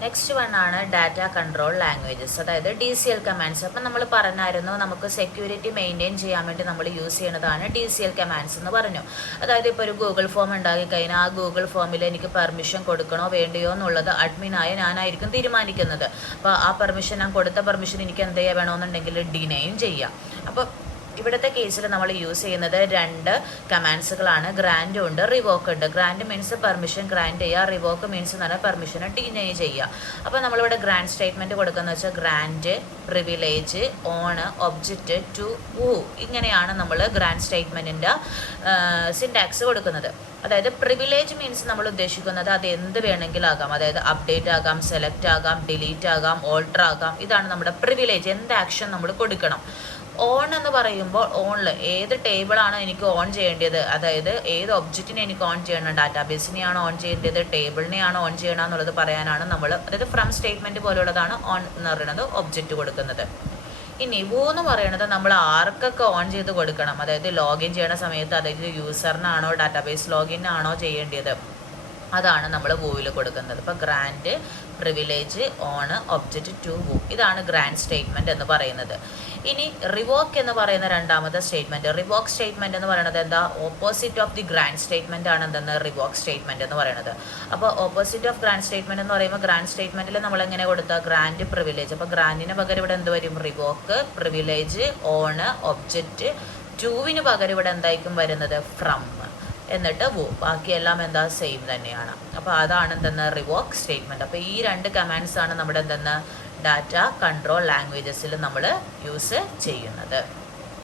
Next one ആണ് data control languages, അതായത് DCL commands. അപ്പം നമ്മൾ പറഞ്ഞായിരുന്നു നമുക്ക് സെക്യൂരിറ്റി മെയിൻറ്റെയിൻ ചെയ്യാൻ വേണ്ടി നമ്മൾ യൂസ് ചെയ്യുന്നതാണ് DCL കമാൻഡ്സ് എന്ന് പറഞ്ഞു. അതായത് ഇപ്പോൾ ഒരു ഗൂഗിൾ ഫോം ഉണ്ടാക്കി കഴിഞ്ഞാൽ ആ ഗൂഗിൾ ഫോമിൽ എനിക്ക് പെർമിഷൻ കൊടുക്കണോ വേണ്ടയോ എന്നുള്ളത് അഡ്മിനായ ഞാനായിരിക്കും തീരുമാനിക്കുന്നത്. അപ്പോൾ ആ പെർമിഷൻ, ഞാൻ കൊടുത്ത പെർമിഷൻ എനിക്ക് എന്ത് ചെയ്യാൻ വേണമെന്നുണ്ടെങ്കിൽ ഡിനൈയും ചെയ്യാം. അപ്പോൾ ഇവിടുത്തെ കേസിൽ നമ്മൾ യൂസ് ചെയ്യുന്നത് രണ്ട് കമാൻഡ്സുകളാണ്. ഗ്രാൻഡ് ഉണ്ട്, റിവോക്ക് ഉണ്ട്. ഗ്രാൻഡ് മീൻസ് പെർമിഷൻ ഗ്രാൻഡ് ചെയ്യുക, റിവോക്ക് മീൻസ് എന്ന് പറഞ്ഞാൽ പെർമിഷനെ ഡിനൈ ചെയ്യുക. അപ്പോൾ നമ്മളിവിടെ ഗ്രാൻഡ് സ്റ്റേറ്റ്മെൻറ്റ് കൊടുക്കുന്നത് വെച്ചാൽ grant, privilege, on, object, to, who, ഇങ്ങനെയാണ് നമ്മൾ ഗ്രാൻഡ് സ്റ്റേറ്റ്മെൻറ്റിൻ്റെ സിൻടാക്സ് കൊടുക്കുന്നത്. അതായത് പ്രിവിലേജ് മീൻസ് നമ്മൾ ഉദ്ദേശിക്കുന്നത് അത് എന്ത് വേണമെങ്കിലും ആകാം. അതായത് അപ്ഡേറ്റ് ആകാം, സെലക്ട് ആകാം, ഡിലീറ്റ് ആകാം, ഓൾട്ടർ ആകാം. ഇതാണ് നമ്മുടെ പ്രിവിലേജ്. എന്ത് ആക്ഷൻ നമ്മൾ കൊടുക്കണം. ഓൺ എന്ന് പറയുമ്പോൾ ഓണിൽ ഏത് ടേബിളാണ് എനിക്ക് ഓൺ ചെയ്യേണ്ടത്, അതായത് ഏത് ഒബ്ജക്റ്റിനെ എനിക്ക് ഓൺ ചെയ്യണം, ഡാറ്റാബേസിനെയാണോ ഓൺ ചെയ്യേണ്ടത്, ടേബിളിനെയാണോ ഓൺ ചെയ്യണം എന്നുള്ളത് പറയാനാണ് നമ്മൾ, അതായത് ഫ്രം സ്റ്റേറ്റ്മെൻറ്റ് പോലുള്ളതാണ് ഓൺ എന്ന് പറയുന്നത് ഒബ്ജക്റ്റ് കൊടുക്കുന്നത്. ഇനി വൂ എന്ന് പറയുന്നത് നമ്മൾ ആർക്കൊക്കെ ഓൺ ചെയ്ത് കൊടുക്കണം, അതായത് ലോഗിൻ ചെയ്യണ സമയത്ത്, അതായത് യൂസറിനാണോ ഡാറ്റാബേസ് ലോഗിൻ ആണോ ചെയ്യേണ്ടത്, അതാണ് നമ്മൾ വൂവിൽ കൊടുക്കുന്നത്. ഇപ്പോൾ grant, privilege, on, object, to, who, ഇതാണ് ഗ്രാൻഡ് സ്റ്റേറ്റ്മെൻറ്റ് എന്ന് പറയുന്നത്. ഇനി റിവോക്ക് എന്ന് പറയുന്ന രണ്ടാമത്തെ സ്റ്റേറ്റ്മെൻറ്റ്. റിവോക്ക് സ്റ്റേറ്റ്മെൻറ്റ് എന്ന് പറയുന്നത് എന്താ, opposite of the grand statement ആണ് എന്തെന്ന് റിവോക്ക് സ്റ്റേറ്റ്മെൻറ്റ് എന്ന് പറയുന്നത്. അപ്പോൾ ഓപ്പോസിറ്റ് ഓഫ് ഗ്രാൻഡ് സ്റ്റേറ്റ്മെൻറ്റ് എന്ന് പറയുമ്പോൾ ഗ്രാൻഡ് സ്റ്റേറ്റ്മെൻറ്റിൽ നമ്മൾ എങ്ങനെ കൊടുത്താൽ ഗ്രാൻഡ്, പ്രിവിലേജ്. അപ്പോൾ ഗ്രാൻഡിന് പകരം ഇവിടെ എന്ത് വരും, റിവോക്ക്, പ്രിവിലേജ്, ഓൺ, ഒബ്ജക്റ്റ്, ടുവിന് പകരം ഇവിടെ എന്തായിരിക്കും വരുന്നത്, ഫ്രം, എന്നിട്ട് വൂ. ബാക്കിയെല്ലാം എന്താ, സെയിം തന്നെയാണ്. അപ്പോൾ അതാണ് എന്തെന്ന് റിവോക്ക് സ്റ്റേറ്റ്മെൻറ്റ്. അപ്പോൾ ഈ രണ്ട് കമാൻഡ്സ് ആണ് നമ്മുടെ എന്തെന്ന് ഡാറ്റ കൺട്രോൾ ലാംഗ്വേജസിൽ നമ്മൾ യൂസ് ചെയ്യുന്നത്.